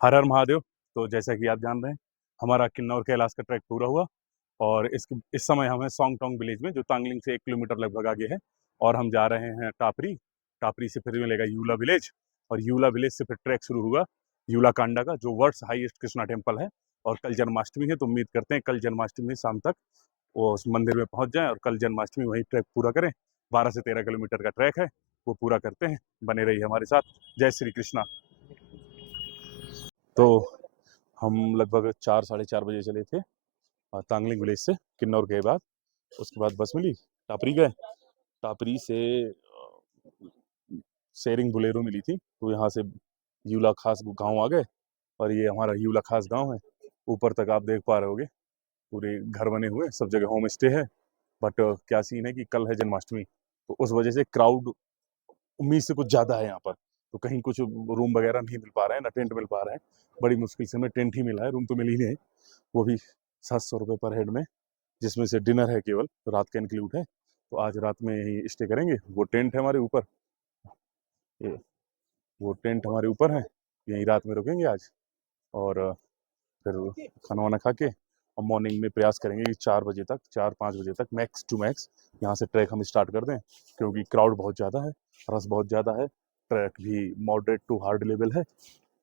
हर हर महादेव। तो जैसा कि आप जान रहे हैं, हमारा किन्नौर कैलाश का ट्रैक पूरा हुआ और इस समय हम हैं सोंगटोंग विलेज में, जो तांगलिंग से 1 किलोमीटर लगभग आगे है। और हम जा रहे हैं टापरी। टापरी से फिर मिलेगा यूला विलेज, और यूला विलेज से फिर ट्रैक शुरू हुआ यूला कांडा का, जो वर्ल्ड्स हाईएस्ट कृष्णा टेम्पल है। और कल जन्माष्टमी है, तो उम्मीद करते हैं कल जन्माष्टमी शाम तक वो उस मंदिर में पहुंच जाएं और कल जन्माष्टमी वहीं ट्रैक पूरा करें। 12 से 13 किलोमीटर का ट्रैक है, वो पूरा करते हैं। बने रहिए हमारे साथ। जय श्री कृष्णा। तो हम लगभग 4 साढ़े 4 बजे चले थे तांगलिंग विलेज से किन्नौर के बाद। उसके बाद बस मिली, टापरी गए। टापरी से शेयरिंग बुलेरो मिली थी, तो यहाँ से यूला खास गांव आ गए। और ये हमारा यूला खास गांव है। ऊपर तक आप देख पा रहे होगे पूरे घर बने हुए, सब जगह होम स्टे है। बट क्या सीन है कि कल है जन्माष्टमी, तो उस वजह से क्राउड उम्मीद से कुछ ज़्यादा है यहाँ पर। तो कहीं कुछ रूम वगैरह नहीं मिल पा रहे हैं, ना टेंट मिल पा रहा है। बड़ी मुश्किल से हमें टेंट ही मिला है, रूम तो मिल ही नहीं है। वो भी 700 रुपये पर हेड में, जिसमें से डिनर है केवल, तो रात का इंक्लूड है। तो आज रात में यही स्टे करेंगे। वो टेंट है हमारे ऊपर, ये वो टेंट हमारे ऊपर है, यहीं रात में रुकेंगे आज। और फिर खाना वाना खा के और मॉर्निंग में प्रयास करेंगे कि 4 बजे तक, 4-5 बजे तक मैक्स टू मैक्स यहाँ से ट्रैक हम स्टार्ट कर दें, क्योंकि क्राउड बहुत ज़्यादा है, रस बहुत ज़्यादा है। ट्रैक भी मॉडरेट टू हार्ड लेवल है,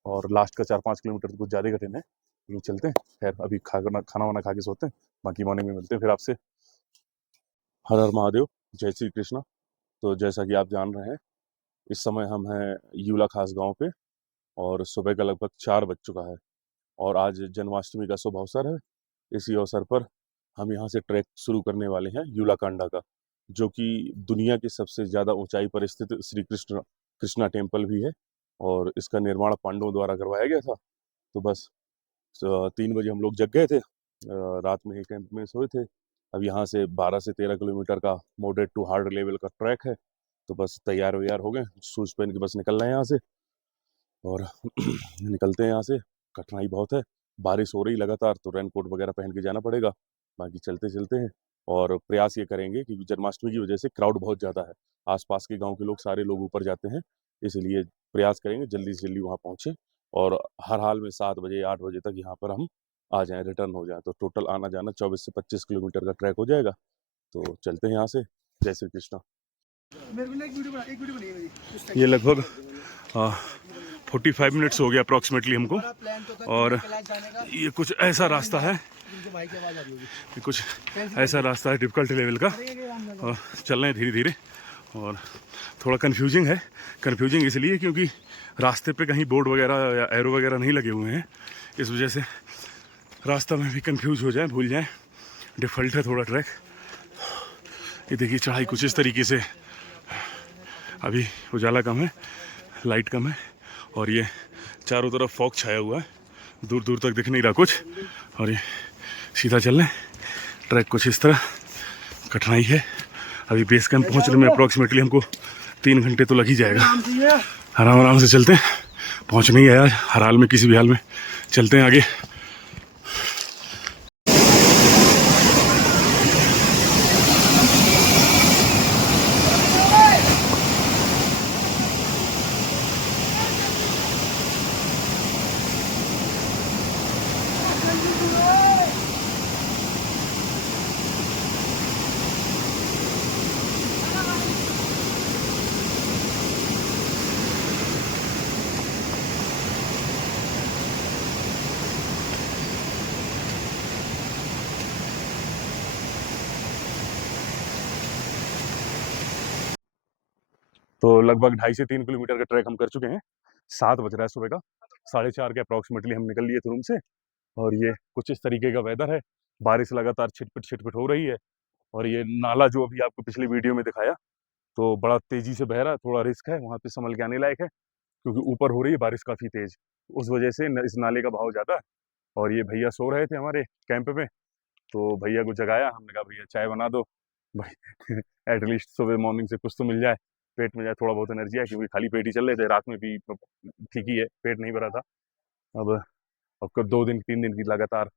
और लास्ट का 4-5 किलोमीटर तो कुछ ज़्यादा कठिन है। लेकिन चलते हैं। खैर अभी खाना वाना खा के सोते हैं, बाकी मॉर्निंग में मिलते हैं फिर आपसे। हर हर महादेव, जय श्री कृष्णा। तो जैसा कि आप जान रहे हैं, इस समय हम हैं यूला खास गांव पे, और सुबह का लगभग 4 बज चुका है। और आज जन्माष्टमी का शुभ अवसर है। इसी अवसर पर हम यहाँ से ट्रैक शुरू करने वाले हैं यूला कांडा का, जो कि दुनिया की सबसे ज़्यादा ऊंचाई पर स्थित श्री कृष्णा टेम्पल भी है। और इसका निर्माण पांडवों द्वारा करवाया गया था। तो बस 3 बजे हम लोग जग गए थे, रात में ही कैंप में सोए थे। अब यहाँ से 12 से 13 किलोमीटर का मॉडरेट टू हार्ड लेवल का ट्रैक है। तो बस तैयार वैयार हो गए, शूज़ पहन के बस निकल रहे हैं यहाँ से। और निकलते हैं यहाँ से। कठिनाई बहुत है, बारिश हो रही लगातार, तो रेनकोट वगैरह पहन के जाना पड़ेगा। बाकी चलते चलते हैं। और प्रयास ये करेंगे कि जन्माष्टमी की वजह से क्राउड बहुत ज़्यादा है, आसपास के गांव के लोग सारे लोग ऊपर जाते हैं, इसलिए प्रयास करेंगे जल्दी से जल्दी वहाँ पहुँचे। और हर हाल में 7 बजे 8 बजे तक यहाँ पर हम आ जाएँ, रिटर्न हो जाए। तो टोटल आना जाना 24 से 25 किलोमीटर का ट्रैक हो जाएगा। तो चलते हैं यहाँ से। जय श्री कृष्णा। ये लगभग 45 मिनट्स हो गया अप्रॉक्सीमेटली हमको। और ये कुछ ऐसा रास्ता है, ये कुछ ऐसा रास्ता है डिफिकल्ट लेवल का, और चल रहे हैं धीरे धीरे। और थोड़ा कंफ्यूजिंग है। कंफ्यूजिंग इसलिए क्योंकि रास्ते पे कहीं बोर्ड वगैरह या एरो वगैरह नहीं लगे हुए हैं, इस वजह से रास्ता में भी कंफ्यूज हो जाए, भूल जाए। डिफ़ॉल्ट है थोड़ा ट्रैक। ये देखिए चढ़ाई कुछ इस तरीके से, अभी उजाला कम है, लाइट कम है, और ये चारों तरफ फॉग छाया हुआ है, दूर दूर तक दिख नहीं रहा कुछ। और ये सीधा चल रहे हैं। ट्रैक कुछ इस तरह, कठिनाई है। अभी बेस कैंप पहुँचने में अप्रॉक्सीमेटली हमको 3 घंटे तो लग ही जाएगा। आराम आराम से चलते हैं, पहुँच नहीं आया हर हाल में, किसी भी हाल में चलते हैं आगे। तो लगभग 2.5 से 3 किलोमीटर का ट्रैक हम कर चुके हैं। 7 बज रहा है सुबह का, 4:30 के अप्रॉक्सीमेटली हम निकल लिए थे रूम से। और ये कुछ इस तरीके का वेदर है, बारिश लगातार छिटपिट हो रही है। और ये नाला जो अभी आपको पिछली वीडियो में दिखाया, तो बड़ा तेजी से बह रहा है, थोड़ा रिस्क है, वहाँ पे संभल के आने लायक है, क्योंकि ऊपर हो रही है बारिश काफ़ी तेज। उस वजह से इस नाले का बहाव ज़्यादा है। और ये भैया सो रहे थे हमारे कैंप में, तो भैया को जगाया, हमने कहा भैया चाय बना दो भाई एटलीस्ट सुबह मॉर्निंग से कुछ तो मिल जाए, पेट में जाए, थोड़ा बहुत एनर्जी है, क्योंकि खाली पेट ही चल रहे थे। रात में भी ठीक ही है, पेट नहीं भरा था। अब 2 दिन 3 दिन की लगातार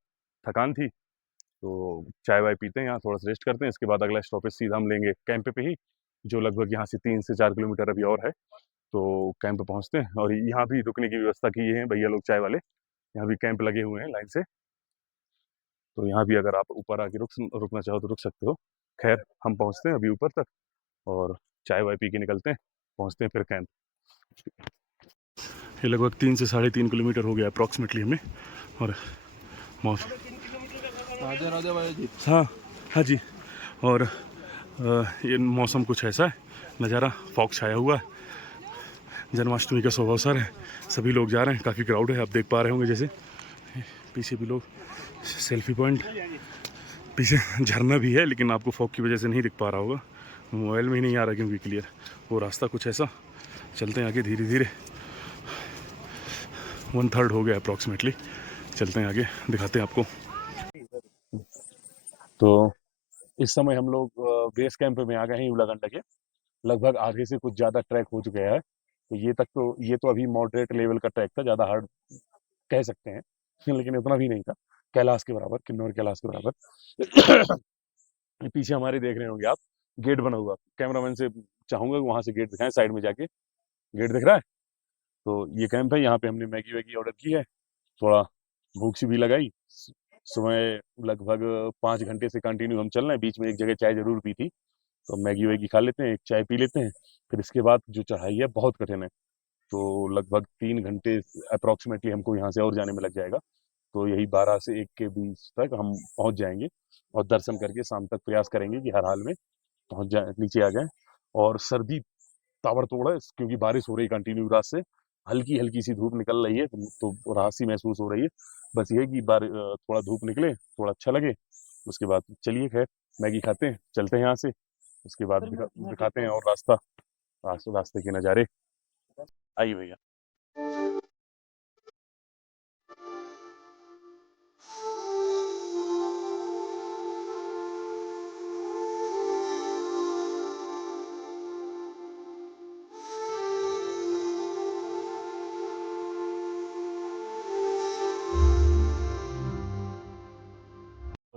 थकान थी, तो चाय वाय पीते हैं यहाँ, थोड़ा सा रेस्ट करते हैं। इसके बाद अगला स्टॉपेज सीधा हम लेंगे कैंप पे ही, जो लगभग यहाँ से 3 से 4 किलोमीटर अभी और है। तो कैंप पे पहुँचते हैं और यहाँ भी रुकने की व्यवस्था की है भैया लोग चाय वाले, यहाँ भी कैंप लगे हुए हैं लाइन से। तो यहाँ भी अगर आप ऊपर आके रुकना चाहो तो रुक सकते हो। खैर हम पहुँचते हैं अभी ऊपर तक और चाय वाय पी के निकलते हैं, पहुँचते हैं फिर कैंप। ये लगभग 3 से 3.5 किलोमीटर हो गया अप्रॉक्सीमेटली हमें। और मौसम राजा भाई जी, हाँ हाँ जी। और ये मौसम कुछ ऐसा है, नज़ारा फॉग छाया हुआ है, जन्माष्टमी का शुभ अवसर है, सभी लोग जा रहे हैं, काफ़ी क्राउड है, आप देख पा रहे होंगे। जैसे पीछे भी लोग, सेल्फी पॉइंट, पीछे झरना भी है लेकिन आपको फॉग की वजह से नहीं दिख पा रहा होगा, मोबाइल में ही नहीं आ रहा क्योंकि क्लियर। वो रास्ता कुछ ऐसा, चलते हैं आगे धीरे धीरे। 1/3 हो गया अप्रॉक्सीमेटली, चलते हैं आगे, दिखाते हैं आपको। तो इस समय हम लोग बेस कैंप में आ गए हैं यूलाकंडा के, लगभग आधे से कुछ ज़्यादा ट्रैक हो चुके हैं। तो ये तो अभी मॉडरेट लेवल का ट्रैक था, ज़्यादा हार्ड कह सकते हैं लेकिन इतना भी नहीं था, कैलाश के बराबर, किन्नौर कैलाश के बराबर। पीछे हमारे देख रहे होंगे आप, गेट बना हुआ, कैमरामैन से चाहूंगा वहां से गेट दिखाएं, साइड में जाके गेट दिख रहा है। तो ये कैंप है, यहाँ पे हमने मैगी वैगी ऑर्डर की है, थोड़ा भूख सी भी लगाई। सुबह लगभग 5 घंटे से कंटिन्यू हम चल रहे हैं, बीच में एक जगह चाय जरूर पी थी। तो मैगी वैगी खा लेते हैं, एक चाय पी लेते हैं, फिर इसके बाद जो चढ़ाई है बहुत कठिन है, तो लगभग 3 घंटे अप्रॉक्सीमेटली हमको यहाँ से और जाने में लग जाएगा। तो यही 12 से 1 के बीच तक हम पहुँच जाएंगे और दर्शन करके शाम तक प्रयास करेंगे कि हर हाल में पहुँच जाए, नीचे आ जाए। और सर्दी ताबड़तोड़ है क्योंकि बारिश हो रही कंटिन्यू रात से, हल्की हल्की सी धूप निकल रही है, तो राहत सी महसूस हो रही है। बस ये कि थोड़ा धूप निकले, थोड़ा अच्छा लगे, उसके बाद चलिए खैर मैगी खाते हैं, चलते हैं यहाँ से, उसके बाद दिखाते हैं और रास्ते के नज़ारे। आइए भैया।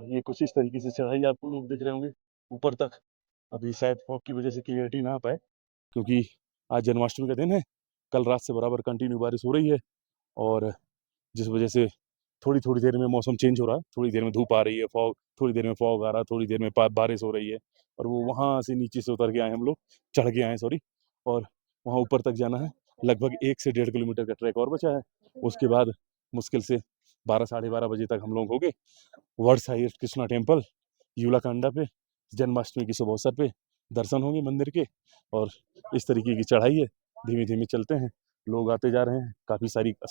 ये कुछ इस तरीके से चढ़ाई आपको लोग देख रहे होंगे ऊपर तक। अभी शायद फॉग की वजह से क्लियरिटी ना आ पाए क्योंकि आज जन्माष्टमी का दिन है, कल रात से बराबर कंटिन्यू बारिश हो रही है और जिस वजह से थोड़ी थोड़ी देर में मौसम चेंज हो रहा है, थोड़ी देर में धूप आ रही है, फॉग, थोड़ी देर में फॉग आ रहा है, थोड़ी देर में बारिश हो रही है। और वो वहाँ से नीचे से उतर के आए हम लोग, चढ़ के आए सॉरी, और वहाँ ऊपर तक जाना है। लगभग 1 से 1.5 किलोमीटर का ट्रैक और बचा है, उसके बाद मुश्किल से 12 साढ़े 12 बजे तक हम लोग हो गए वर्ल्ड्स हाईएस्ट कृष्णा टेम्पल यूलाकांडा पे, जन्माष्टमी के शुभ अवसर पे दर्शन होंगे मंदिर के। और इस तरीके की चढ़ाई है, धीमे धीमे चलते हैं, लोग आते जा रहे हैं,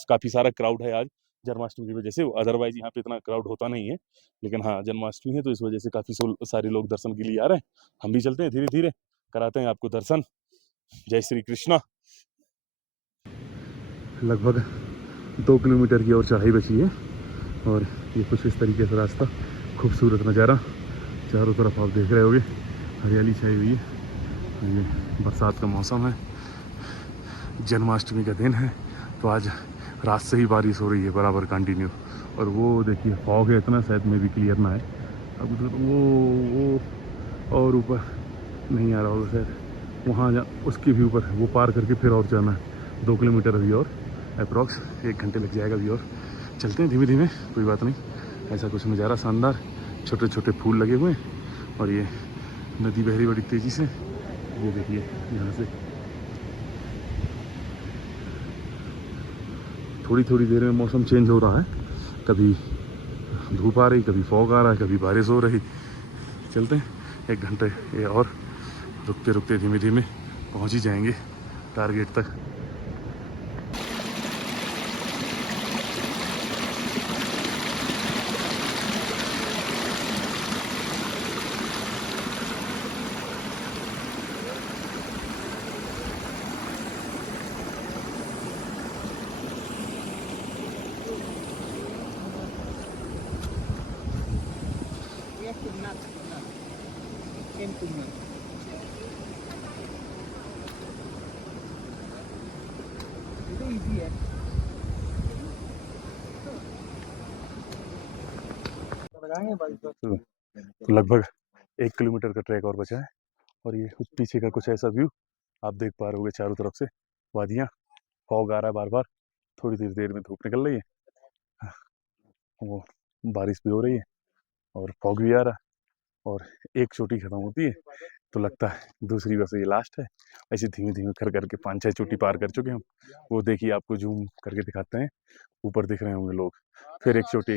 काफ़ी सारा क्राउड है आज जन्माष्टमी की वजह से, अदरवाइज यहाँ पे इतना क्राउड होता नहीं है, लेकिन हाँ जन्माष्टमी है तो इस वजह से काफ़ी सारे लोग दर्शन के लिए आ रहे हैं। हम भी चलते हैं धीरे धीरे, कराते हैं आपको दर्शन। जय श्री कृष्णा। लगभग 2 किलोमीटर की और चढ़ाई बची है और ये कुछ इस तरीके से रास्ता, खूबसूरत नज़ारा, चारों तरफ आप देख रहे होगे हरियाली छाई हुई है। ये बरसात का मौसम है, जन्माष्टमी का दिन है, तो आज रात से ही बारिश हो रही है बराबर कंटिन्यू। और वो देखिए फॉग है इतना, शायद में भी क्लियर ना है अब तो, वो और ऊपर नहीं आ रहा होगा शायद, वहाँ उसके भी ऊपर वो पार करके फिर और जाना है 2 किलोमीटर अभी और अप्रॉक्स 1 घंटे लग जाएगा अभी और। चलते हैं धीमे धीमे, कोई बात नहीं। ऐसा कुछ नज़ारा शानदार, छोटे छोटे फूल लगे हुए हैं और ये नदी बह रही बड़ी तेज़ी से, ये देखिए यहाँ से थोड़ी थोड़ी देर में मौसम चेंज हो रहा है, कभी धूप आ रही, कभी फॉग आ रहा है, कभी बारिश हो रही। चलते हैं 1 घंटे ये और, रुकते रुकते धीमे धीमे पहुंच ही जाएंगे टारगेट तक। तो लगभग 1 किलोमीटर का ट्रैक और बचा है और ये कुछ पीछे का कुछ ऐसा व्यू आप देख पा रहे होगे चारों तरफ से, वादियाँ, फॉग आ रहा है बार-बार, थोड़ी देर देर में धूप निकल रही है, वो बारिश भी हो रही है और फॉग भी आ रहा है, और एक चोटी खत्म होती है तो लगता है दूसरी बस ये लास्ट है। ऐसे धीमे-धीमे कर के 5-6 चोटी पार कर चुके हैं हम। वो देखिए आपको ज़ूम करके दिखाते हैं, ऊपर दिख रहे होंगे लोग। फिर एक चोटी,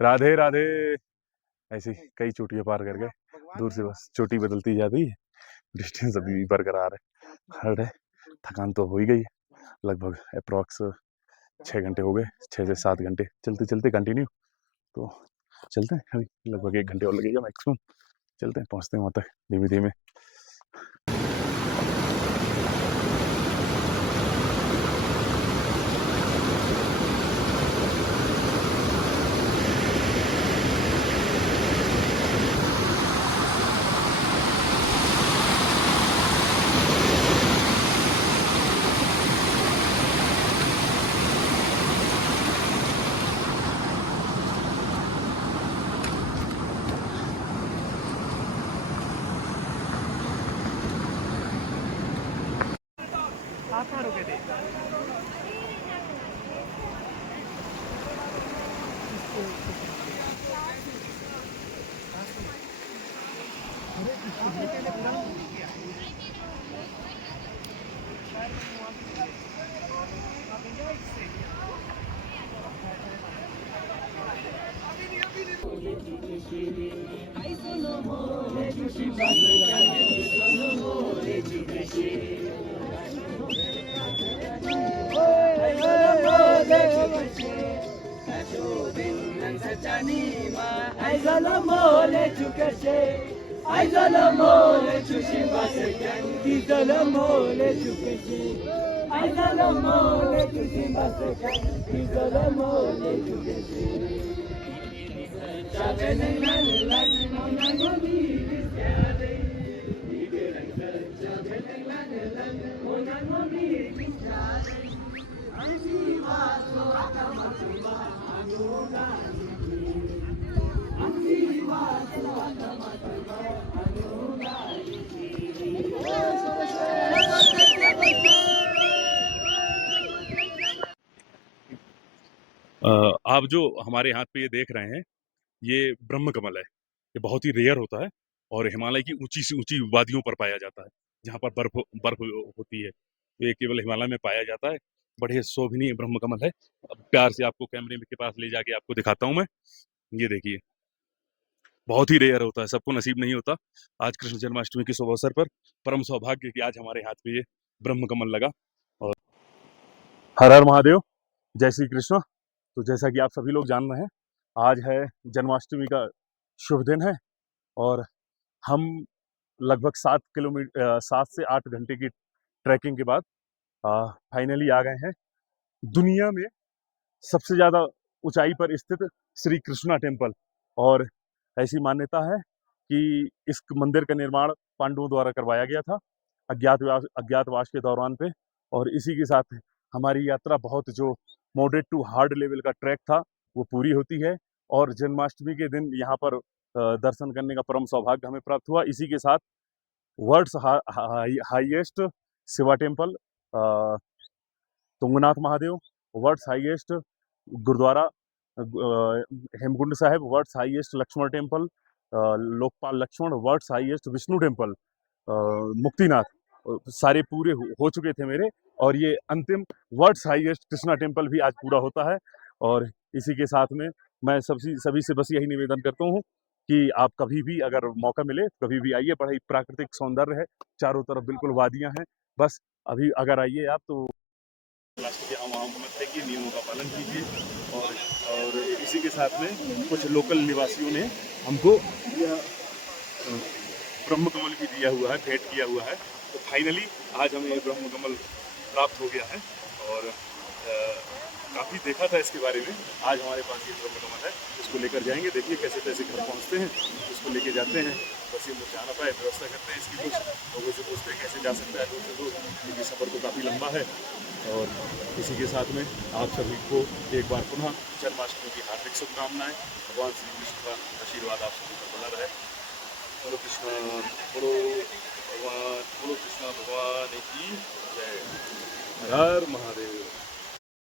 राधे, राधे। ऐसे ही कई चोटियाँ पार कर गए। दूर से बस चोटी बदलती जाती है, डिस्टेंस अभी भी बरकरार है। हार्ड है, थकान तो हो ही गई है। लगभग एप्रॉक्स 6 घंटे हो गए, 6 से 7 घंटे चलते-चलते कंटिन्यू। तो चलते हैं अभी, लगभग 1 घंटे और लगेगा मैक्सिमम। चलते हैं, पहुँचते हैं वहाँ तक धीमे-धीमे। आप जो हमारे हाथ पे ये देख रहे हैं, ये ब्रह्म कमल है। ये बहुत ही रेयर होता है और हिमालय की ऊँची से ऊँची वादियों पर पाया जाता है, जहाँ पर बर्फ होती है। ये केवल हिमालय में पाया जाता है। बड़े शोभनीय ब्रह्म कमल है। अब प्यार से आपको कैमरे के पास ले जाके आपको दिखाता हूँ मैं। ये देखिए, बहुत ही रेयर होता है, सबको नसीब नहीं होता। आज कृष्ण जन्माष्टमी के शुभ अवसर पर परम सौभाग्य कि आज हमारे हाथ पे ये ब्रह्म कमल लगा। और हर हर महादेव, जय श्री कृष्ण। तो जैसा कि आप सभी लोग जान रहे हैं, आज है जन्माष्टमी का शुभ दिन है और हम लगभग 7 से 8 घंटे की ट्रैकिंग के बाद फाइनली आ गए हैं दुनिया में सबसे ज़्यादा ऊंचाई पर स्थित श्री कृष्णा टेम्पल। और ऐसी मान्यता है कि इस मंदिर का निर्माण पांडवों द्वारा करवाया गया था अज्ञातवास के दौरान पे। और इसी के साथ हमारी यात्रा बहुत जो मॉडरेट टू हार्ड लेवल का ट्रैक था वो पूरी होती है और जन्माष्टमी के दिन यहाँ पर दर्शन करने का परम सौभाग्य हमें प्राप्त हुआ। इसी के साथ world's highest Shiva temple, Tungnath Mahadev world's highest gurdwara, Hemkund Sahib world's highest Lakshman temple, Lokpal Lakshman world's highest Vishnu temple, Muktinath, सारे पूरे हो चुके थे मेरे। और ये अंतिम वर्ल्ड्स हाईएस्ट कृष्णा टेम्पल भी आज पूरा होता है। और इसी के साथ में मैं सभी से बस यही निवेदन करता हूँ कि आप कभी भी अगर मौका मिले कभी भी आइए। बड़ा ही प्राकृतिक सौंदर्य है, चारों तरफ बिल्कुल वादियां हैं। बस अभी अगर आइए आप तो प्लास्टिक के आवाम मत फेंकिए, नियमों का पालन कीजिए। और इसी के साथ में कुछ लोकल निवासियों ने हमको यह ब्रह्म कमल भी दिया हुआ है, भेंट किया हुआ है। तो फाइनली आज हमें ये ब्रह्म कमल प्राप्त हो गया है और काफ़ी देखा था इसके बारे में। आज हमारे पास ये ब्रह्म कमल है, इसको लेकर जाएंगे। देखिए कैसे कैसे घर पहुंचते हैं, इसको लेके जाते हैं। बस ये लोग जाना पाए व्यवस्था करते हैं इसकी, कुछ लोगों से पूछते हैं कैसे जा सकता है दूर से दूर, क्योंकि सफ़र तो काफ़ी लंबा है। और इसी के साथ में आप सभी को एक बार पुनः जन्माष्टमी की हार्दिक शुभकामनाएं। भगवान श्री कृष्ण का आशीर्वाद आप सभी पर बना रहे। बोलो कृष्ण, बोलो भगवान, बोलो कृष्ण भगवान की जय। हर महादेव।